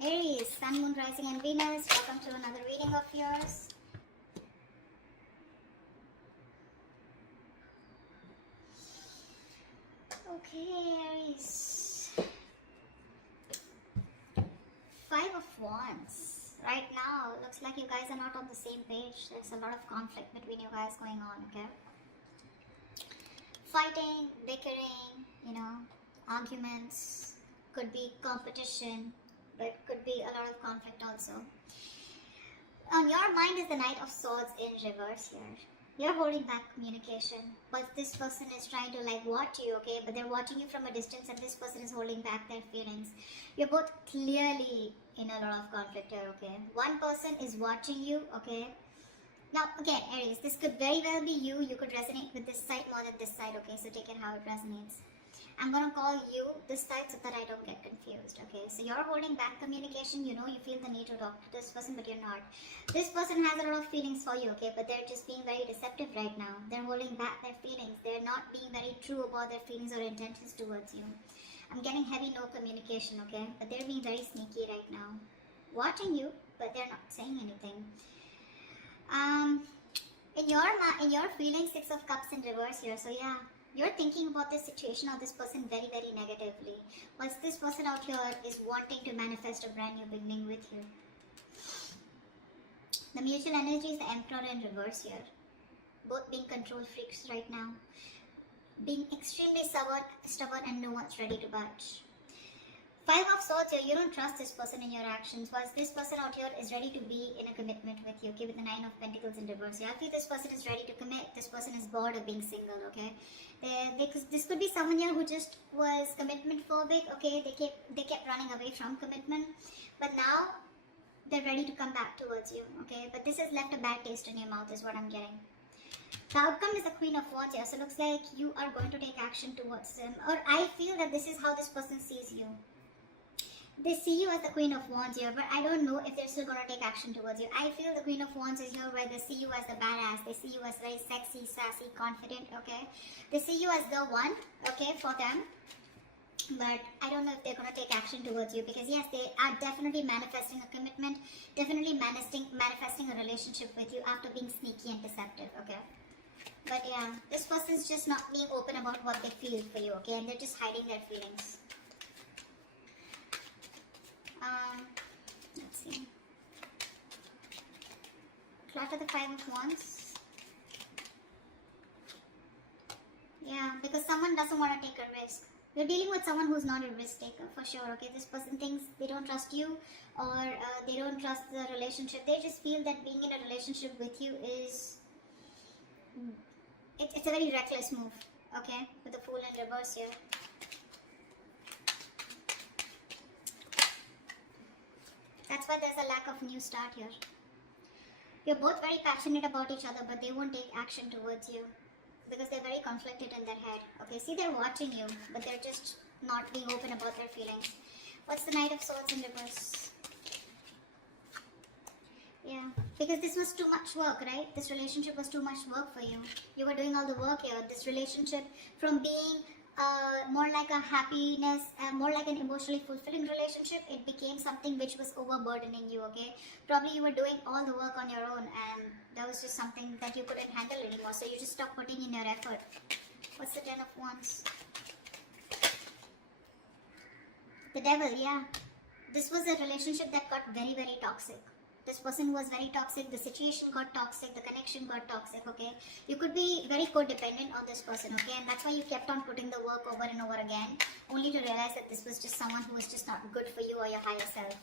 Aries, Sun, Moon, Rising and Venus. Welcome to another reading of yours. Okay, Aries. Five of Wands. Right now, looks like you guys are not on the same page. There's a lot of conflict between you guys going on, okay? Fighting, bickering, arguments. Could be competition, but could be a lot of conflict also. On your mind is the Knight of Swords in reverse here. You're holding back communication, but this person is trying to watch you, okay? But they're watching you from a distance, and this person is holding back their feelings. You're both clearly in a lot of conflict here, okay? One person is watching you, okay? Now, again, Aries, this could very well be you. You could resonate with this side more than this side, okay? So take it how it resonates. I'm going to call you this side so that I don't get confused, okay? So you're holding back communication. You feel the need to talk to this person, but you're not. This person has a lot of feelings for you, okay? But they're just being very deceptive right now. They're holding back their feelings. They're not being very true about their feelings or intentions towards you. I'm getting heavy no communication, okay? But they're being very sneaky right now. Watching you, but they're not saying anything. In your feelings, Six of Cups in reverse here. So yeah, you're thinking about this situation or this person very, very negatively. Whilst this person out here is wanting to manifest a brand new beginning with you. The mutual energy is the Emperor in reverse here. Both being control freaks right now. Being extremely stubborn and no one's ready to budge. Five of Swords here, you don't trust this person in your actions, whilst this person out here is ready to be in a commitment with you, okay, with the Nine of Pentacles in reverse here. I feel this person is ready to commit. This person is bored of being single, okay. This could be someone here who just was commitment phobic, okay. They kept running away from commitment, but now they're ready to come back towards you, okay. But this has left a bad taste in your mouth is what I'm getting. The outcome is the Queen of Wands here, so it looks like you are going to take action towards them, or I feel that this is how this person sees you. They see you as the Queen of Wands here, but I don't know if they're still going to take action towards you. I feel the Queen of Wands is here where they see you as the badass. They see you as very sexy, sassy, confident, okay? They see you as the one, okay, for them. But I don't know if they're going to take action towards you because, yes, they are definitely manifesting a commitment, definitely manifesting a relationship with you after being sneaky and deceptive, okay? But, yeah, this person's just not being open about what they feel for you, okay? And they're just hiding their feelings. Let's see. Clutter the Five of Wands. Yeah, because someone doesn't want to take a risk. You're dealing with someone who's not a risk taker for sure, okay? This person thinks they don't trust you or they don't trust the relationship. They just feel that being in a relationship with you is... It's a very reckless move, okay? With the Fool in reverse here. That's why there's a lack of new start here. You're both very passionate about each other, but they won't take action towards you because they're very conflicted in their head. Okay, see, they're watching you, but they're just not being open about their feelings. What's the Knight of Swords in reverse? Yeah, because this was too much work, right? This relationship was too much work for you. You were doing all the work here. This relationship, from being more like a happiness, more like an emotionally fulfilling relationship, it became something which was overburdening you, okay? Probably you were doing all the work on your own and that was just something that you couldn't handle anymore, so you just stopped putting in your effort. What's the Ten of Wands? The Devil, yeah. This was a relationship that got very, very toxic. This person was very toxic, the situation got toxic, the connection got toxic, okay? You could be very codependent on this person, okay? And that's why you kept on putting the work over and over again, only to realize that this was just someone who was just not good for you or your higher self.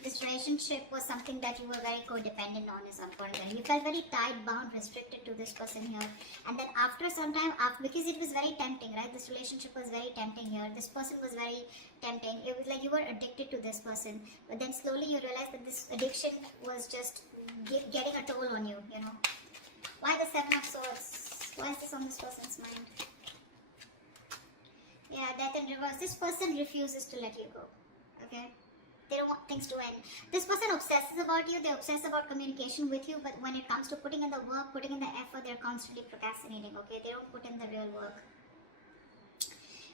This relationship was something that you were very codependent on at some point. You felt very tied, bound, restricted to this person here. And then after some time, because it was very tempting, right? This relationship was very tempting here. This person was very tempting. It was like you were addicted to this person. But then slowly you realized that this addiction was just getting a toll on you, Why the Seven of Swords? Why is this on this person's mind? Yeah, Death in reverse. This person refuses to let you go, okay? They don't want things to end. This person obsesses about you. They obsess about communication with you. But when it comes to putting in the work, putting in the effort, they're constantly procrastinating, okay? They don't put in the real work.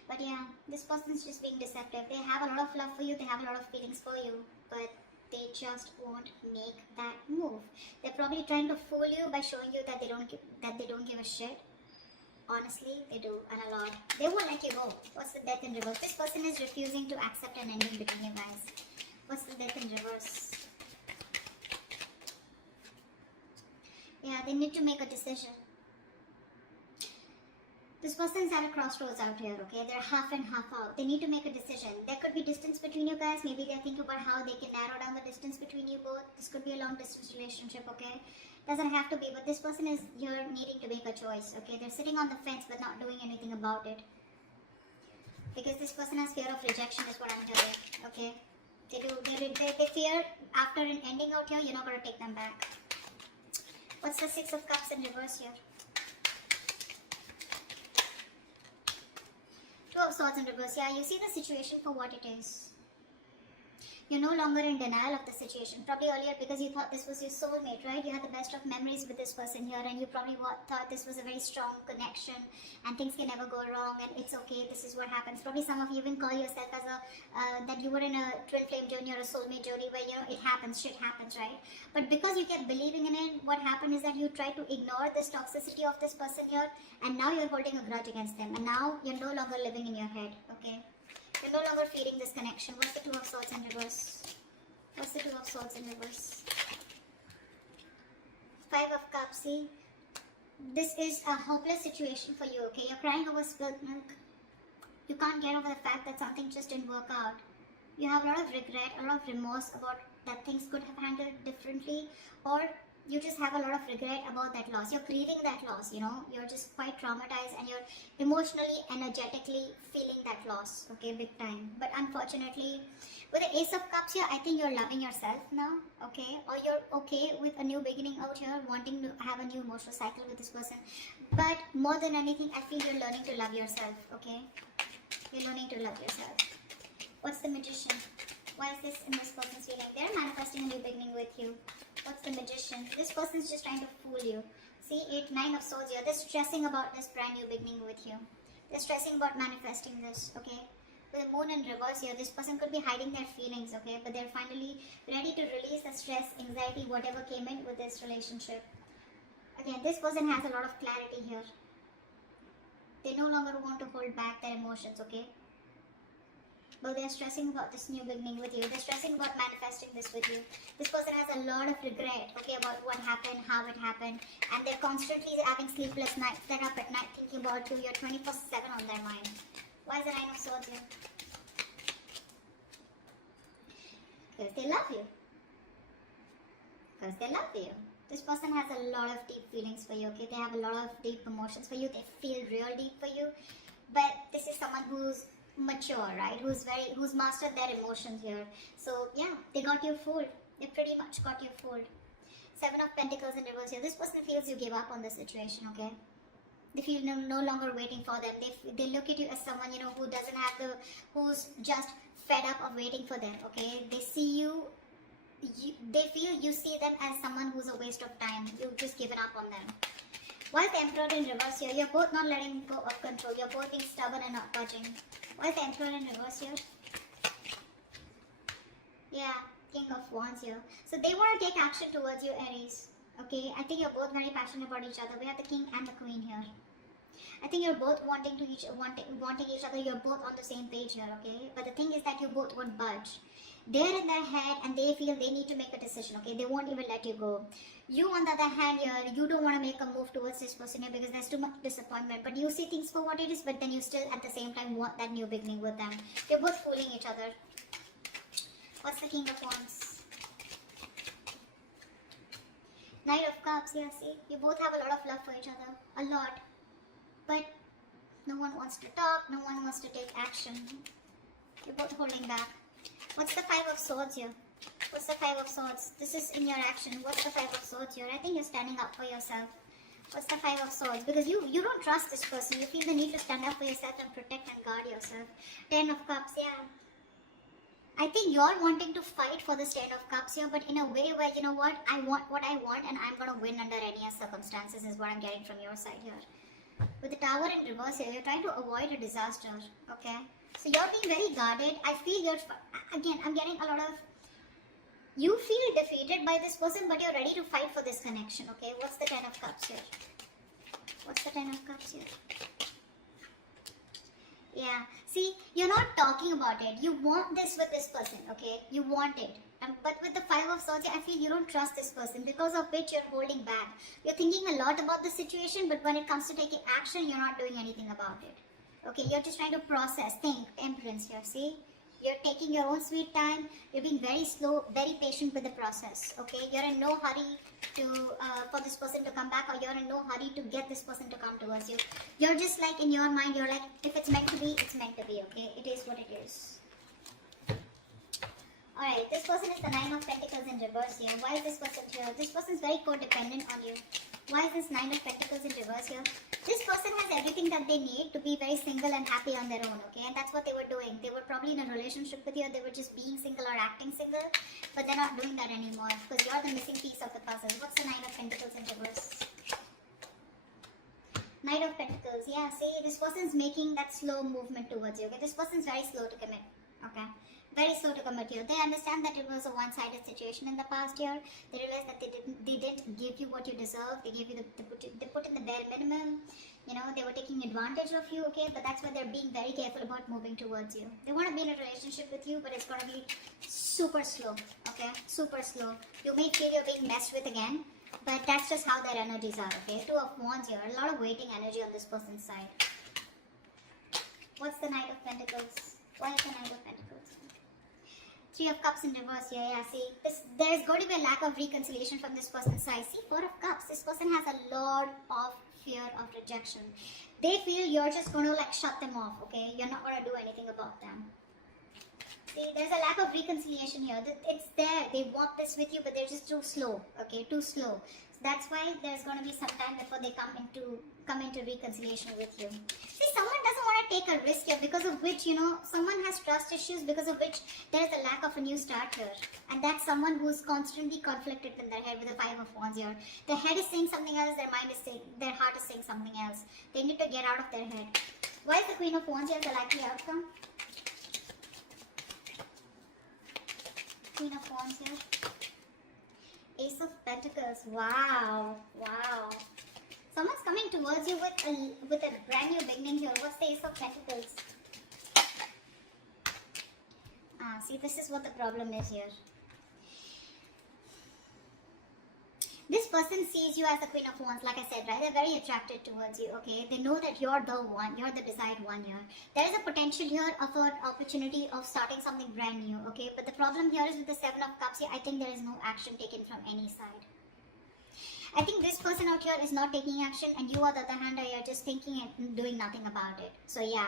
But yeah, this person's just being deceptive. They have a lot of love for you, they have a lot of feelings for you, but they just won't make that move. They're probably trying to fool you by showing you that they don't give a shit. Honestly, they do, and a lot. They won't let you go. What's the death in reverse? This person is refusing to accept an ending between you guys. What's the death in reverse? Yeah, they need to make a decision. This person's at a crossroads out here, okay? They're half and half out. They need to make a decision. There could be distance between you guys. Maybe they're thinking about how they can narrow down the distance between you both. This could be a long distance relationship, okay? Doesn't have to be, but this person is here needing to make a choice, okay? They're sitting on the fence but not doing anything about it. Because this person has fear of rejection is what I'm telling, okay? They fear after an ending out here, you're not going to take them back. What's the Six of Cups in reverse here? Two of Swords in reverse. Yeah, you see the situation for what it is. You're no longer in denial of the situation. Probably earlier because you thought this was your soulmate, right? You had the best of memories with this person here and you probably thought this was a very strong connection and things can never go wrong and it's okay, this is what happens. Probably some of you even call yourself as that you were in a twin flame journey or a soulmate journey where, you know, it happens, shit happens, right? But because you kept believing in it, what happened is that you tried to ignore this toxicity of this person here and now you're holding a grudge against them and now you're no longer living in your head, okay? You're no longer feeling this connection. What's the Two of Swords in reverse? What's the Two of Swords in reverse? Five of Cups. See, this is a hopeless situation for you, okay? You're crying over spilled milk. You can't get over the fact that something just didn't work out. You have a lot of regret, a lot of remorse about that things could have handled differently, or you just have a lot of regret about that loss. You're grieving that loss, you know. You're just quite traumatized and you're emotionally, energetically feeling that loss, okay, big time. But unfortunately, with the Ace of Cups here, I think you're loving yourself now, okay? Or you're okay with a new beginning out here, wanting to have a new emotional cycle with this person. But more than anything, I feel you're learning to love yourself, okay? You're learning to love yourself. What's the Magician? Why is this in this person's feeling? They're manifesting a new beginning with you. What's the Magician? This person's just trying to fool you. See, Nine of Swords here. They're stressing about this brand new beginning with you. They're stressing about manifesting this, okay? With the Moon in reverse here, this person could be hiding their feelings, okay? But they're finally ready to release the stress, anxiety, whatever came in with this relationship. Again, this person has a lot of clarity here. They no longer want to hold back their emotions, okay? But they're stressing about this new beginning with you. They're stressing about manifesting this with you. This person has a lot of regret, okay, about what happened, how it happened. And they're constantly having sleepless nights. They're up at night thinking about you. You're 24/7 on their mind. Why is the Nine of Swords here? Because they love you. Because they love you. This person has a lot of deep feelings for you, okay? They have a lot of deep emotions for you. They feel real deep for you. But this is someone who's mature, right? Who's mastered their emotions here. So yeah, they got you fooled. They pretty much got you fooled. Seven of Pentacles in reverse here. This person feels you give up on the situation, okay? They feel no longer waiting for them. They look at you as someone, you know, who doesn't have who's just fed up of waiting for them, okay? They see you, they feel you see them as someone who's a waste of time. You've just given up on them. Why is the Emperor in reverse here? You're both not letting go of control. You're both being stubborn and not budging. Why is the Emperor in reverse here? Yeah, King of Wands here. So they want to take action towards you, Aries. Okay, I think you're both very passionate about each other. We have the King and the Queen here. I think you're both wanting each other. You're both on the same page here, okay? But the thing is that you both won't budge. They're in their head and they feel they need to make a decision, okay? They won't even let you go. You, on the other hand, you don't want to make a move towards this person here because there's too much disappointment. But you see things for what it is, but then you still at the same time want that new beginning with them. You're both fooling each other. What's the King of Wands? Knight of Cups, yeah, see? You both have a lot of love for each other. A lot. But no one wants to talk, no one wants to take action. You're both holding back. What's the Five of Swords here? What's the Five of Swords? This is in your action. What's the Five of Swords here? I think you're standing up for yourself. What's the Five of Swords? Because you don't trust this person. You feel the need to stand up for yourself and protect and guard yourself. Ten of Cups, yeah. I think you're wanting to fight for this Ten of Cups here, but in a way where, you know what? I want what I want and I'm going to win under any circumstances is what I'm getting from your side here. with the Tower in reverse here, you're trying to avoid a disaster, okay? So you're being very guarded. I feel you're, again, I'm getting a lot of, you feel defeated by this person, but you're ready to fight for this connection, okay? What's the Ten of Cups here? What's the Ten of Cups here? Yeah, see, you're not talking about it. You want this with this person, okay? You want it. But with the Five of Swords, I feel you don't trust this person, because of which you're holding back. You're thinking a lot about the situation, but when it comes to taking action, you're not doing anything about it. Okay, you're just trying to process, think, Temperance here, see? You're taking your own sweet time. You're being very slow, very patient with the process, okay? You're in no hurry to for this person to come back, or you're in no hurry to get this person to come towards you. You're just like, in your mind, you're like, if it's meant to be, it's meant to be, okay? It is what it is. Alright, this person is the Nine of Pentacles in reverse here. Why is this person here? This person is very codependent on you. Why is this Nine of Pentacles in reverse here? This person has everything that they need to be very single and happy on their own, okay? And that's what they were doing. They were probably in a relationship with you, or they were just being single or acting single, but they're not doing that anymore, because you're the missing piece of the puzzle. What's the Nine of Pentacles in reverse? Knight of Pentacles, yeah, see, this person's making that slow movement towards you, okay? This person's very slow to commit, okay? Very slow to commit you. They understand that it was a one-sided situation in the past year. They realized that they didn't give you what you deserve. They gave you they put in the bare minimum. You know, they were taking advantage of you, okay? But that's why they're being very careful about moving towards you. They want to be in a relationship with you, but it's going to be super slow, okay? Super slow. You may feel you're being messed with again, but that's just how their energies are, okay? Two of Wands here. A lot of waiting energy on this person's side. What's the Knight of Pentacles? Why is the Knight of Pentacles? Three of Cups in reverse here, yeah, see, there is going to be a lack of reconciliation from this person's side. See, Four of Cups, this person has a lot of fear of rejection. They feel you're just going to like shut them off, okay? You're not going to do anything about them. See, there's a lack of reconciliation here. It's there, they want this with you, but they're just too slow, okay? Too slow. So that's why there's going to be some time before they come into reconciliation with you. See, someone doesn't want to take a risk here, because of which, you know, someone has trust issues, because of which there is a lack of a new start here. And that's someone who's constantly conflicted in their head with the Five of Wands here. Their head is saying something else, their mind is saying, their heart is saying something else. They need to get out of their head. Why is the Queen of Wands here the likely outcome? Queen of Wands here. Ace of Pentacles. Wow. Wow. Someone's coming towards you with a brand new beginning here. What's the Ace of Pentacles? See, this is what the problem is here. This person sees you as the Queen of Wands, like I said, right? They're very attracted towards you, okay? They know that you're the one, you're the desired one here. There is a potential here of an opportunity of starting something brand new, okay? But the problem here is with the Seven of Cups here, I think there is no action taken from any side. I think this person out here is not taking action, and you, on the other hand, are just thinking and doing nothing about it. So yeah,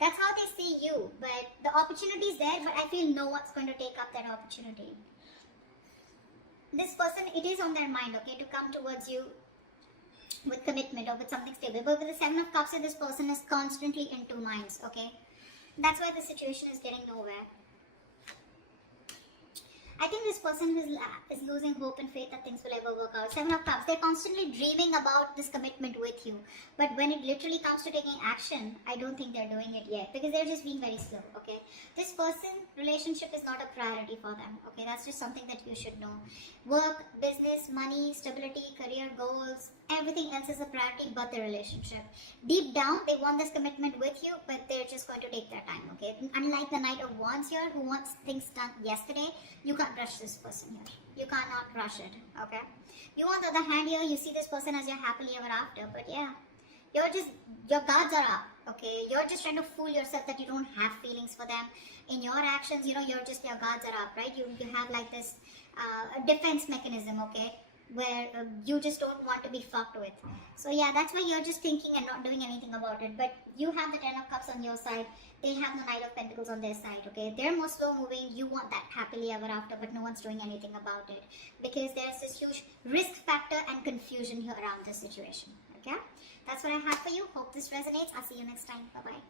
that's how they see you. But the opportunity is there, but I feel no one's going to take up that opportunity. This person, it is on their mind, okay, to come towards you with commitment or with something stable. But with the Seven of Cups, this person is constantly in two minds, okay? That's why the situation is getting nowhere. I think this person is losing hope and faith that things will ever work out. Seven of Cups, they're constantly dreaming about this commitment with you. But when it literally comes to taking action, I don't think they're doing it yet, because they're just being very slow, okay? This person, relationship is not a priority for them, okay? That's just something that you should know. Work, business, money, stability, career goals, everything else is a priority but the relationship. Deep down, they want this commitment with you, but they're just going to take their time, okay? Unlike the Knight of Wands here, who wants things done yesterday, you can't rush this person here. You cannot rush it, okay? You, on the other hand here, you see this person as your happily ever after, but yeah, your guards are up, okay? You're just trying to fool yourself that you don't have feelings for them. In your actions, you know, your guards are up, right? You have like this defense mechanism, okay? Where you just don't want to be fucked with. So yeah, that's why you're just thinking and not doing anything about it. But you have the Ten of Cups on your side. They have the Knight of Pentacles on their side, okay? They're more slow moving. You want that happily ever after, but no one's doing anything about it, because there's this huge risk factor and confusion here around this situation, okay? That's what I have for you. Hope this resonates. I'll see you next time. Bye-bye.